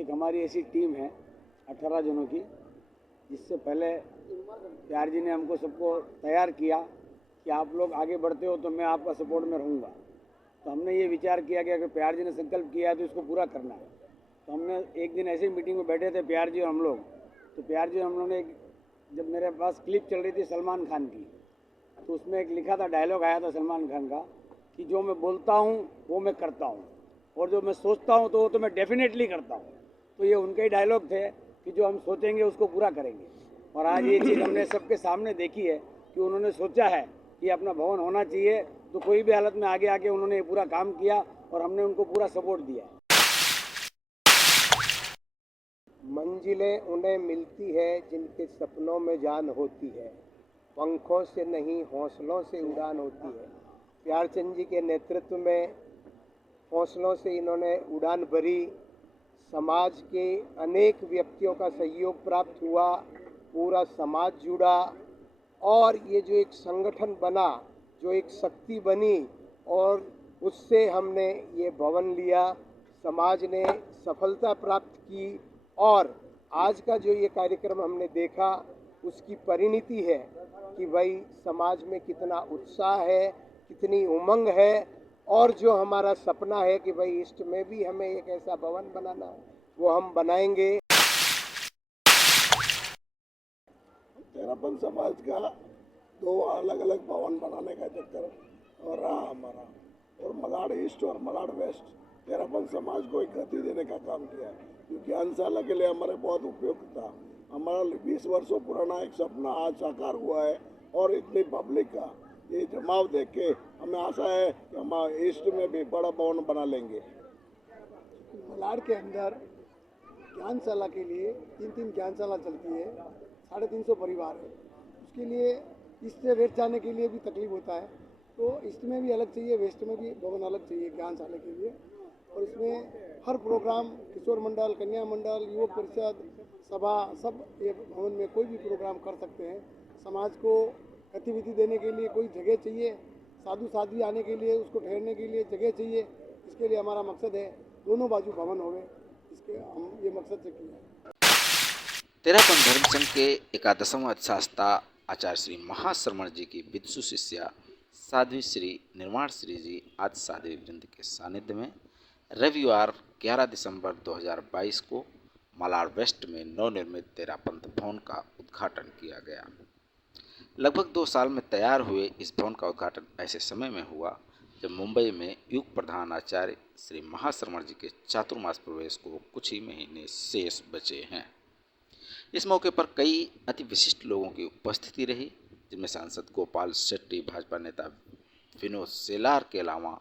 एक हमारी ऐसी टीम है 18 जनों की, जिससे पहले प्यार जी ने हमको सबको तैयार किया कि आप लोग आगे बढ़ते हो तो मैं आपका सपोर्ट में रहूँगा। तो हमने ये विचार किया कि अगर प्यार जी ने संकल्प किया है तो इसको पूरा करना है। तो हमने एक दिन ऐसे ही मीटिंग में बैठे थे प्यार जी और हम लोग। तो प्यार जी हम लोगों ने जब मेरे पास क्लिप चल रही थी सलमान खान की, तो उसमें एक लिखा था, डायलॉग आया था सलमान खान का कि जो मैं बोलता हूँ वो मैं करता हूँ और जो मैं सोचता हूँ तो वो तो मैं डेफिनेटली करता हूँ। तो ये उनके ही डायलॉग थे कि जो हम सोचेंगे उसको पूरा करेंगे। और आज ये चीज़ हमने सबके सामने देखी है कि उन्होंने सोचा है कि अपना भवन होना चाहिए, तो कोई भी हालत में आगे आके उन्होंने ये पूरा काम किया और हमने उनको पूरा सपोर्ट दिया। मंजिलें उन्हें मिलती है जिनके सपनों में जान होती है, पंखों से नहीं हौसलों से उड़ान होती है। प्यारचंद जी के नेतृत्व में हौसलों से इन्होंने उड़ान भरी, समाज के अनेक व्यक्तियों का सहयोग प्राप्त हुआ, पूरा समाज जुड़ा और ये जो एक संगठन बना, जो एक शक्ति बनी और उससे हमने ये भवन लिया, समाज ने सफलता प्राप्त की और आज का जो ये कार्यक्रम हमने देखा उसकी परिणति है कि भाई समाज में कितना उत्साह है, कितनी उमंग है और जो हमारा सपना है कि भाई ईस्ट में भी हमें एक ऐसा भवन बनाना है, वो हम बनाएंगे। तेरापन समाज का 2 अलग अलग भवन बनाने का चक्कर और रहा हमारा, और मलाड ईस्ट और मलाड वेस्ट तेरापन समाज को एक गति देने का काम किया, क्योंकि अंशाला के लिए हमारे बहुत उपयुक्त था। हमारा 20 वर्षों पुराना एक सपना आज साकार हुआ है और इतनी पब्लिक का ये जमाव देख के हमें आशा है कि हम ईस्ट में भी बड़ा भवन बना लेंगे। मलाड के अंदर ज्ञानशाला के लिए 3 ज्ञानशाला चलती है, 350 परिवार है। उसके लिए ईस्ट से वेस्ट जाने के लिए भी तकलीफ होता है, तो ईस्ट में भी अलग चाहिए, वेस्ट में भी भवन अलग चाहिए ज्ञानशाला के लिए। और इसमें हर प्रोग्राम, किशोर मंडल, कन्या मंडल, युवक परिषद, सभा, सब ये भवन में कोई भी प्रोग्राम कर सकते हैं। समाज को गतिविधि देने के लिए कोई जगह चाहिए, साधु साध्वी आने के लिए उसको ठहरने के लिए जगह चाहिए। इसके लिए हमारा मकसद है दोनों बाजू भवन होवे, इसके हम ये मकसद से किया है। तेरापन धर्म संघ के 11वां अधिष्ठाता आचार्य श्री महाश्रमण जी की विदुषु शिष्या साध्वी श्री निर्वाण श्री जी आदि साध्वी वृंद के सानिध्य में रविवार 11 दिसंबर 2022 को मलाड वेस्ट में नवनिर्मित तेरापंथ भवन का उद्घाटन किया गया। लगभग 2 साल में तैयार हुए इस भवन का उद्घाटन ऐसे समय में हुआ जब मुंबई में युग प्रधान आचार्य श्री महाश्रमण जी के चातुर्मास प्रवेश को कुछ ही महीने शेष बचे हैं। इस मौके पर कई अति विशिष्ट लोगों की उपस्थिति रही, जिनमें सांसद गोपाल शेट्टी, भाजपा नेता विनोद सेलार के अलावा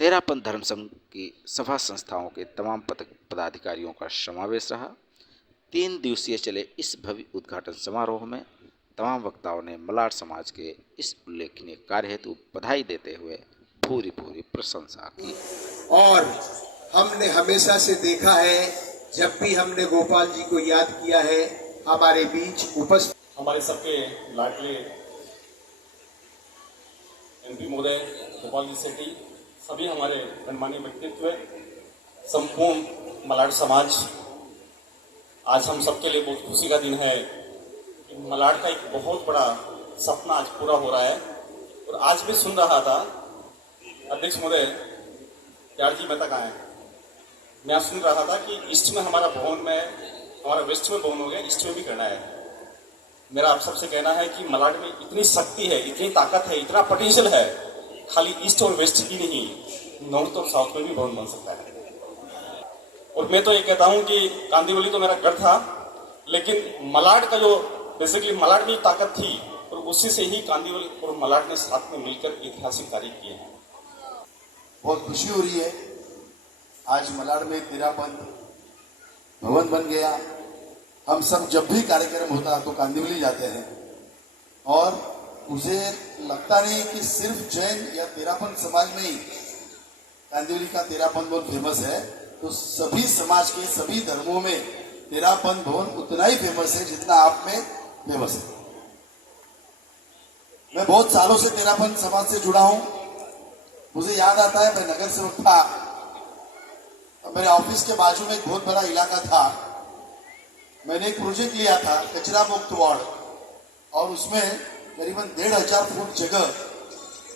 तेरापन धर्म संघ की सभा संस्थाओं के तमाम पदाधिकारियों का समावेश रहा। 3 दिवसीय चले इस भव्य उद्घाटन समारोह में तमाम वक्ताओं ने मलाड समाज के इस उल्लेखनीय कार्य हेतु बधाई देते हुए पूरी प्रशंसा की। और हमने हमेशा से देखा है, जब भी हमने गोपाल जी को याद किया है, हमारे बीच उपस्थित हमारे सबके लाडले एमपी महोदय गोपाल जी सेठी, सभी हमारे गणमान्य व्यक्तित्व, संपूर्ण मलाड समाज, आज हम सबके लिए बहुत खुशी का दिन है कि मलाड का एक बहुत बड़ा सपना आज पूरा हो रहा है। और आज भी सुन रहा था अध्यक्ष महोदय प्यार जी मेहता कहाँ है, मैं सुन रहा था कि ईस्ट में हमारा भवन में, हमारा वेस्ट में भवन हो गया, ईस्ट में भी करना है। मेरा आप सबसे कहना है कि मलाड में इतनी शक्ति है, इतनी ताकत है, इतना पोटेंशियल है, खाली ईस्ट और वेस्ट ही नहीं, नॉर्थ और साउथ में भी भवन बन सकता है। और मैं तो ये कहता हूं कि कांदीवली तो मेरा घर था, लेकिन मलाड का जो बेसिकली मलाड में ताकत थी और उसी से ही कांदीवली और मलाड ने साथ में मिलकर ऐतिहासिक कार्य किए हैं। बहुत खुशी हो रही है, आज मलाड में तेरापन भवन बन गया। हम सब जब भी कार्यक्रम होता तो कांदिवली जाते हैं और मुझे लगता नहीं कि सिर्फ जैन या तेरापन समाज में ही कांदिवली का तेरापन बहुत फेमस है, तो सभी समाज के सभी धर्मों में तेरापन भवन उतना ही फेमस है जितना आप में फेमस है। मैं बहुत सालों से तेरापन समाज से जुड़ा हूं। मुझे याद आता है, मैं नगर सेवक था अब मेरे ऑफिस के बाजू में एक बहुत बड़ा इलाका था, मैंने एक प्रोजेक्ट लिया था कचरा मुक्त वार्ड, और उसमें करीबन 1,500 फुट जगह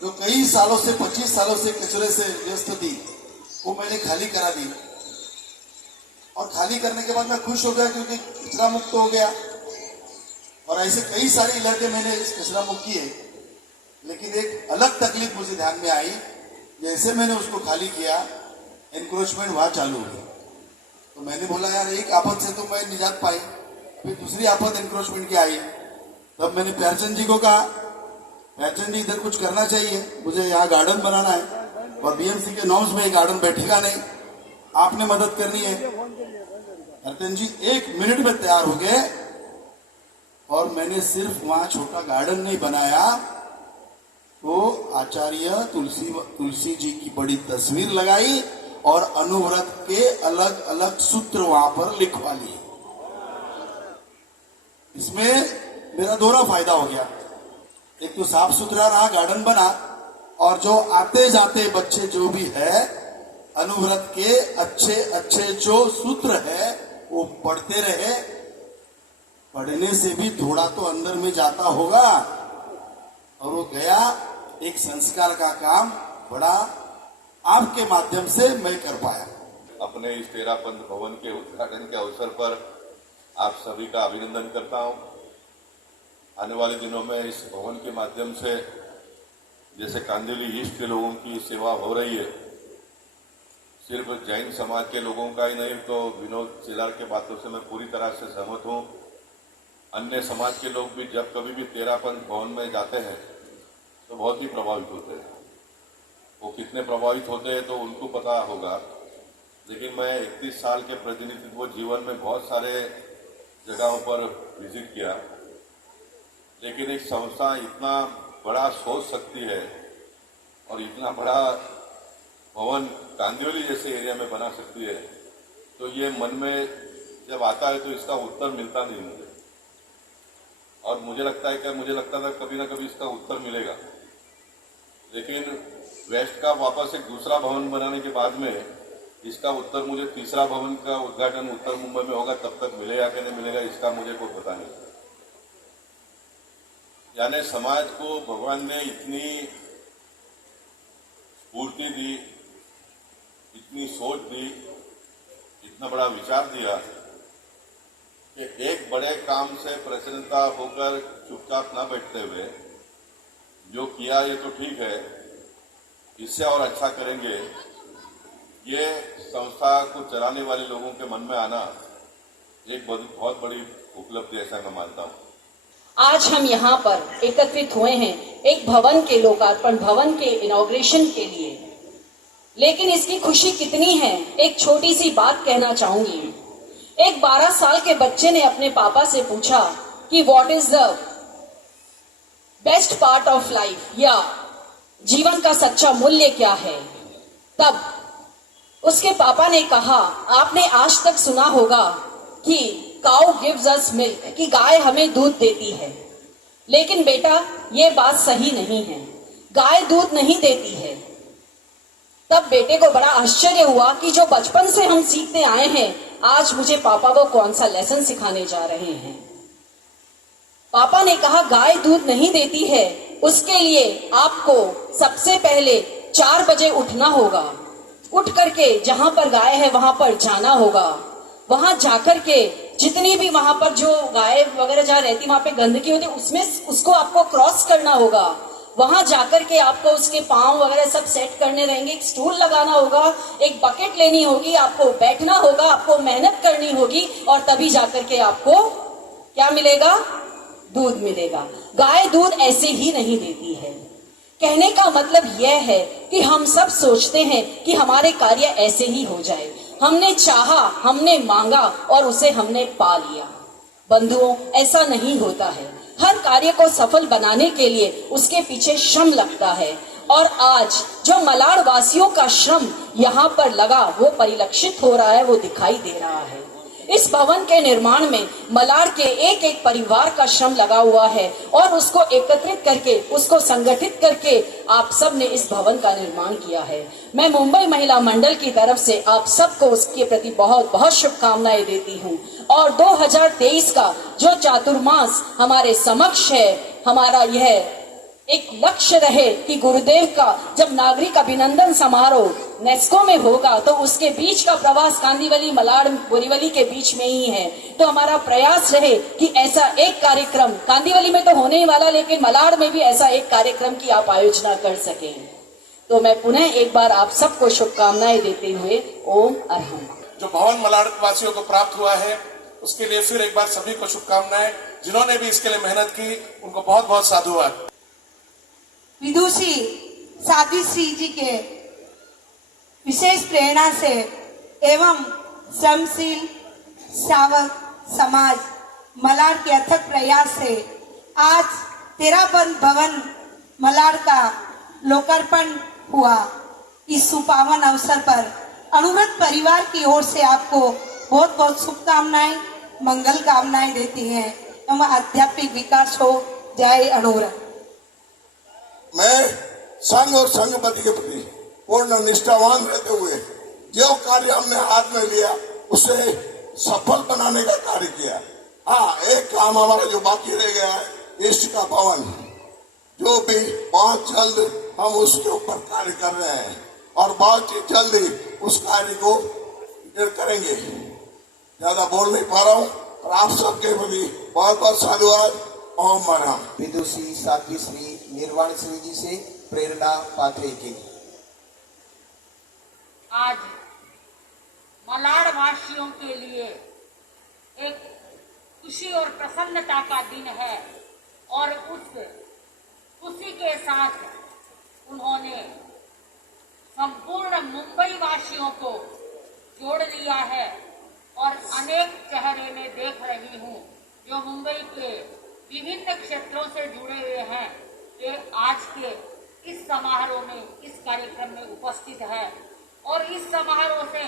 जो कई सालों से 25 सालों से कचरे से व्यस्त थी, वो मैंने खाली करा दी। और खाली करने के बाद मैं खुश हो गया क्योंकि कचरा मुक्त हो गया। और ऐसे कई सारे इलाके मैंने कचरा मुक्त किए, लेकिन एक अलग तकलीफ मुझे ध्यान में आई। जैसे मैंने उसको खाली किया, एनक्रोचमेंट वहां चालू हो गया। तो मैंने बोला यार, एक आफत से तो मैं निजात पाई, फिर दूसरी आफत एनक्रोचमेंट की आई। तब मैंने प्यारचंद जी को कहा, प्यारचंद जी इधर कुछ करना चाहिए, मुझे यहाँ गार्डन बनाना है और बीएमसी के नॉर्म्स में ये गार्डन बैठेगा नहीं, आपने मदद करनी है। प्यारचंद जी 1 मिनट में तैयार हो गए और मैंने सिर्फ वहां छोटा गार्डन नहीं बनाया, तो आचार्य तुलसी जी की बड़ी तस्वीर लगाई और अनुव्रत के अलग अलग सूत्र वहां पर लिखवा लिए। इसमें मेरा दोहरा फायदा हो गया, एक तो साफ सुथरा रहा, गार्डन बना, और जो आते जाते बच्चे जो भी है, अनुव्रत के अच्छे अच्छे जो सूत्र है वो पढ़ते रहे। पढ़ने से भी थोड़ा तो अंदर में जाता होगा, और वो गया। एक संस्कार का काम बड़ा आपके माध्यम से मैं कर पाया। अपने इस तेरापंथ भवन के उद्घाटन के अवसर पर आप सभी का अभिनंदन करता हूं। आने वाले दिनों में इस भवन के माध्यम से जैसे कांदिवली ईस्ट के लोगों की सेवा हो रही है, सिर्फ जैन समाज के लोगों का ही नहीं, तो विनोद चिलार के बातों से मैं पूरी तरह से सहमत हूं। अन्य समाज के लोग भी जब कभी भी तेरापंथ भवन में जाते हैं तो बहुत ही प्रभावित होते हैं। वो कितने प्रभावित होते हैं तो उनको पता होगा, लेकिन मैं 31 साल के प्रतिनिधित्व जीवन में बहुत सारे जगहों पर विजिट किया, लेकिन एक संस्था इतना बड़ा सोच सकती है और इतना बड़ा भवन कांदिवली जैसे एरिया में बना सकती है, तो ये मन में जब आता है तो इसका उत्तर मिलता नहीं मुझे। और मुझे लगता था कभी ना कभी इसका उत्तर मिलेगा, लेकिन वेस्ट का वापस एक दूसरा भवन बनाने के बाद में इसका उत्तर मुझे तीसरा भवन का उद्घाटन उत्तर मुंबई में होगा, तब तक मिलेगा कि नहीं मिलेगा इसका मुझे कोई पता नहीं। यानी समाज को भगवान ने इतनी स्फूर्ति दी, इतनी सोच दी, इतना बड़ा विचार दिया कि एक बड़े काम से प्रसन्नता होकर चुपचाप ना बैठते हुए जो किया ये तो ठीक है, इससे और अच्छा करेंगे, ये संस्था को चलाने वाले लोगों के मन में आना एक बहुत बड़ी उपलब्धि ऐसा मैं मानता हूँ। आज हम यहाँ पर एकत्रित हुए हैं एक भवन के लोकार्पण, भवन के इनॉग्रेशन के लिए, लेकिन इसकी खुशी कितनी है, एक छोटी सी बात कहना चाहूंगी। एक 12 साल के बच्चे ने अपने पापा से पूछा कि what is the best part of life, या जीवन का सच्चा मूल्य क्या है। तब उसके पापा ने कहा, आपने आज तक सुना होगा कि काउ गिव्स अस मिल्क, कि गाय हमें दूध देती है, लेकिन बेटा ये बात सही नहीं है, गाय दूध नहीं देती है। तब बेटे को बड़ा आश्चर्य हुआ कि जो बचपन से हम सीखते आए हैं, आज मुझे पापा वो कौन सा लेसन सिखाने जा रहे हैं। पापा ने कहा, गाय दूध नहीं देती है, उसके लिए आपको सबसे पहले 4 बजे उठना होगा, उठ करके जहां पर गाय है वहां पर जाना होगा, वहां जाकर के जितनी भी वहां पर जो गाय वगैरह जहाँ रहती वहां पे गंदगी होती उसमें उसको आपको क्रॉस करना होगा, वहां जाकर के आपको उसके पांव वगैरह सब सेट करने रहेंगे, एक स्टूल लगाना होगा, एक बकेट लेनी होगी, आपको बैठना होगा, आपको मेहनत करनी होगी, और तभी जाकर के आपको क्या मिलेगा, दूध मिलेगा। गाय दूध ऐसे ही नहीं देती है। कहने का मतलब यह है कि हम सब सोचते हैं कि हमारे कार्य ऐसे ही हो जाए, हमने चाहा, हमने मांगा और उसे हमने पा लिया। बंधुओं, ऐसा नहीं होता है। हर कार्य को सफल बनाने के लिए उसके पीछे श्रम लगता है, और आज जो मलाड़ वासियों का श्रम यहाँ पर लगा वो परिलक्षित हो रहा है, वो दिखाई दे रहा है। इस भवन के निर्माण में मलाड के एक एक परिवार का श्रम लगा हुआ है और उसको एकत्रित करके, उसको संगठित करके आप सब ने इस भवन का निर्माण किया है। मैं मुंबई महिला मंडल की तरफ से आप सबको उसके प्रति बहुत बहुत शुभकामनाएं देती हूँ। और 2023 का जो चातुर्मास हमारे समक्ष है, हमारा यह एक लक्ष्य रहे कि गुरुदेव का जब नागरिक अभिनंदन समारोह नेस्को में होगा तो उसके बीच का प्रवास कांदिवली मलाड बोरीवली के बीच में ही है। तो हमारा प्रयास रहे कि ऐसा एक कार्यक्रम कांदिवली में तो होने ही वाला, लेकिन मलाड में भी ऐसा एक कार्यक्रम की आप आयोजना कर सकें। तो मैं पुनः एक बार आप सबको शुभकामनाएं देते हुए ओम अरहम। जो भवन मलाड वासियों को प्राप्त हुआ है उसके लिए फिर एक बार सभी को शुभकामनाएं। जिन्होंने भी इसके लिए मेहनत की उनको बहुत बहुत साधुवाद। विदुषी साध्वी श्री जी के विशेष प्रेरणा से एवं श्रमशील श्रावक समाज मलाड के अथक प्रयास से आज तेरापंथ भवन मलाड का लोकार्पण हुआ। इस सुपावन अवसर पर अनुव्रत परिवार की ओर से आपको बहुत बहुत शुभकामनाएं, मंगल कामनाएं देती हैं एवं आध्यात्मिक विकास हो। जय अनुव्रत। मैं संघ और संघपति के प्रति पूर्ण निष्ठावान रहते हुए जो कार्य हमने हाथ में लिया उसे सफल बनाने का कार्य किया। हाँ, एक काम हमारा जो बाकी रह गया है इष्ट का भवन, जो भी बहुत जल्द हम उसके ऊपर कार्य कर रहे हैं और बहुत ही जल्द ही उस कार्य को करेंगे। ज्यादा बोल नहीं पा रहा हूँ और आप सबके प्रति बहुत बहुत साधुवाद। ओम अरहम। विदुषी साध्वी श्री निर्वाण श्री जी से प्रेरणा पात्रे की। आज मलाड वासियों के लिए एक खुशी और प्रसन्नता का दिन है और उस खुशी के साथ उन्होंने संपूर्ण मुंबई वासियों को जोड़ लिया है। और अनेक चेहरे में देख रही हूँ जो मुंबई के विभिन्न क्षेत्रों से जुड़े हुए हैं, ये आज के इस समारोह में, इस कार्यक्रम में उपस्थित है। और इस समारोह से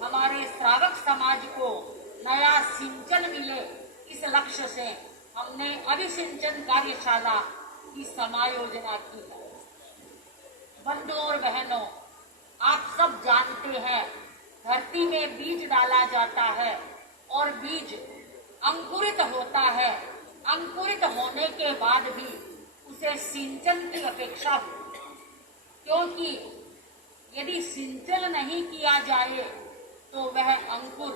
हमारे श्रावक समाज को नया सिंचन मिले, इस लक्ष्य से हमने अभिसिंचन कार्यशाला की समायोजना की है। बंधुओं और बहनों, आप सब जानते हैं धरती में बीज डाला जाता है और बीज अंकुरित होता है। अंकुरित होने के बाद भी उसे सिंचन की अपेक्षा होती है, क्योंकि यदि सिंचन नहीं किया जाए तो वह अंकुर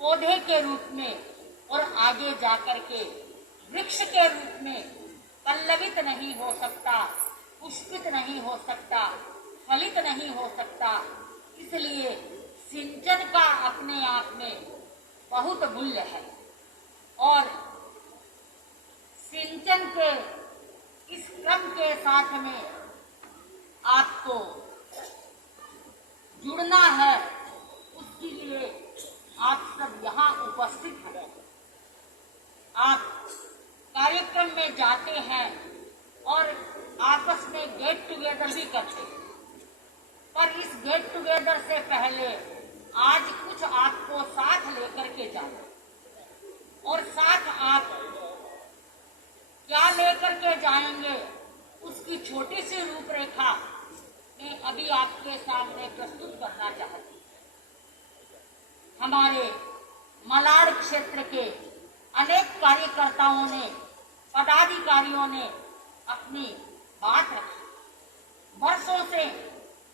पौधे के रूप में और आगे जाकर के वृक्ष के रूप में पल्लवित नहीं हो सकता, पुष्पित नहीं हो सकता, फलित नहीं हो सकता। इसलिए सिंचन का अपने आप में बहुत मूल्य है और सिंचन के इस क्रम के साथ में आपको जुड़ना है। उसके लिए आप सब यहाँ उपस्थित हैं। आप कार्यक्रम में जाते हैं और आपस में गेट टुगेदर भी करते हैं, पर इस गेट टुगेदर से पहले आज कुछ आपको साथ लेकर के जाना और साथ आप क्या लेकर के जाएंगे उसकी छोटी सी रूपरेखा मैं अभी आपके सामने प्रस्तुत करना चाहती हूँ। हमारे मलाड क्षेत्र के अनेक कार्यकर्ताओं ने, पदाधिकारियों ने अपनी बात रखी। वर्षों से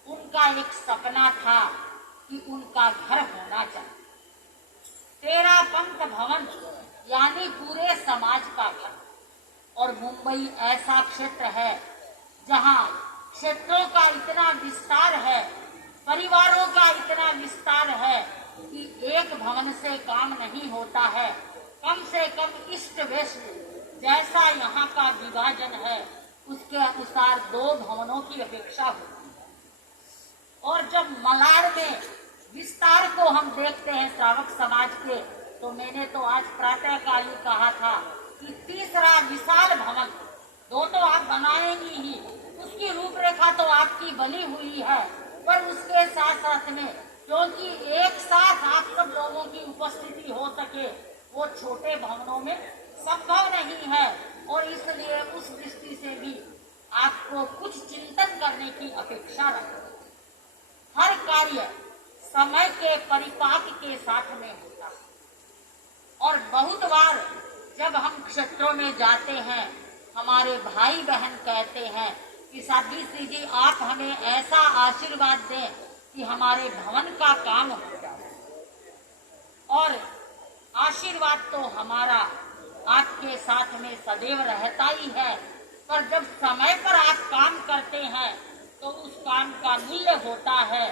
उनका एक सपना था कि उनका घर होना चाहिए। तेरापंथ भवन यानी पूरे समाज का घर। और मुंबई ऐसा क्षेत्र है जहां क्षेत्रों का इतना विस्तार है, परिवारों का इतना विस्तार है कि एक भवन से काम नहीं होता है। कम से कम ईस्ट वेस्ट जैसा यहाँ का विभाजन है उसके अनुसार 2 भवनों की अपेक्षा होती है। और जब मलाड में विस्तार को हम देखते हैं श्रावक समाज के, तो मैंने तो आज प्रातःकाल ही कहा था कि तीसरा विशाल भवन 2 तो आप बनाएंगी ही, उसकी रूपरेखा तो आपकी बनी हुई है, पर उसके साथ साथ में क्योंकि एक साथ आप सब लोगों की उपस्थिति पूर्ति हो सके वो छोटे भवनों में संभव नहीं है, और इसलिए उस दृष्टि से भी आपको कुछ चिंतन करने की अपेक्षा रखते हैं। हर कार्य समय के परिपाक के साथ में होता है, और बहुत बार जब हम क्षेत्रों में जाते हैं हमारे भाई बहन कहते हैं कि साध्वी श्री जी आप हमें ऐसा आशीर्वाद दें कि हमारे भवन का काम हो जाए, और आशीर्वाद तो हमारा आपके साथ में सदैव रहता ही है, पर जब समय पर आप काम करते हैं तो उस काम का मूल्य होता है,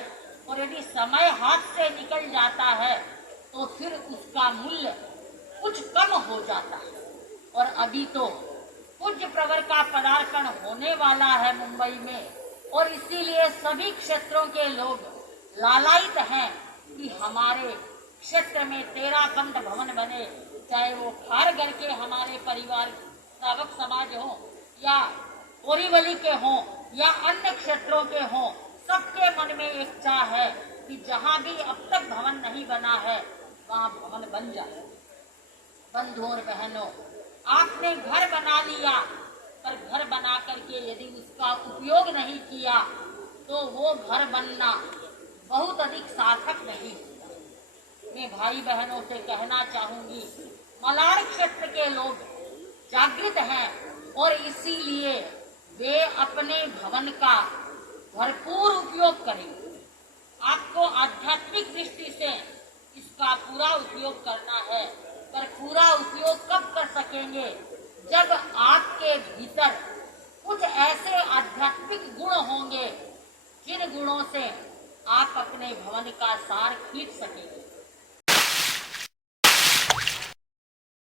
और यदि समय हाथ से निकल जाता है तो फिर उसका मूल्य कुछ कम हो जाता है। और अभी तो पूज्य प्रवर का पदार्पण होने वाला है मुंबई में, और इसीलिए सभी क्षेत्रों के लोग लालायित हैं कि हमारे क्षेत्र में 13 पंथ भवन बने, चाहे वो खारघर के हमारे परिवार श्रावक समाज हो या बोरीवली के हों या अन्य क्षेत्रों के हों, सबके मन में एक चाह है कि जहां भी अब तक भवन नहीं बना है वहां भवन बन जाए। बंधुओं और बहनों, आपने घर बना लिया, पर घर बना करके यदि उसका उपयोग नहीं किया तो वो घर बनना बहुत अधिक सार्थक नहीं होता। मैं भाई बहनों से कहना चाहूंगी, मलाड़ क्षेत्र के लोग जागृत हैं, और इसीलिए वे अपने भवन का भरपूर उपयोग करेंगे। आपको आध्यात्मिक दृष्टि से इसका पूरा उपयोग करना है, पर पूरा उपयोग कब कर सकेंगे जब आपके भीतर कुछ ऐसे आध्यात्मिक गुण होंगे जिन गुणों से आप अपने भवन का सार खींच सकेंगे।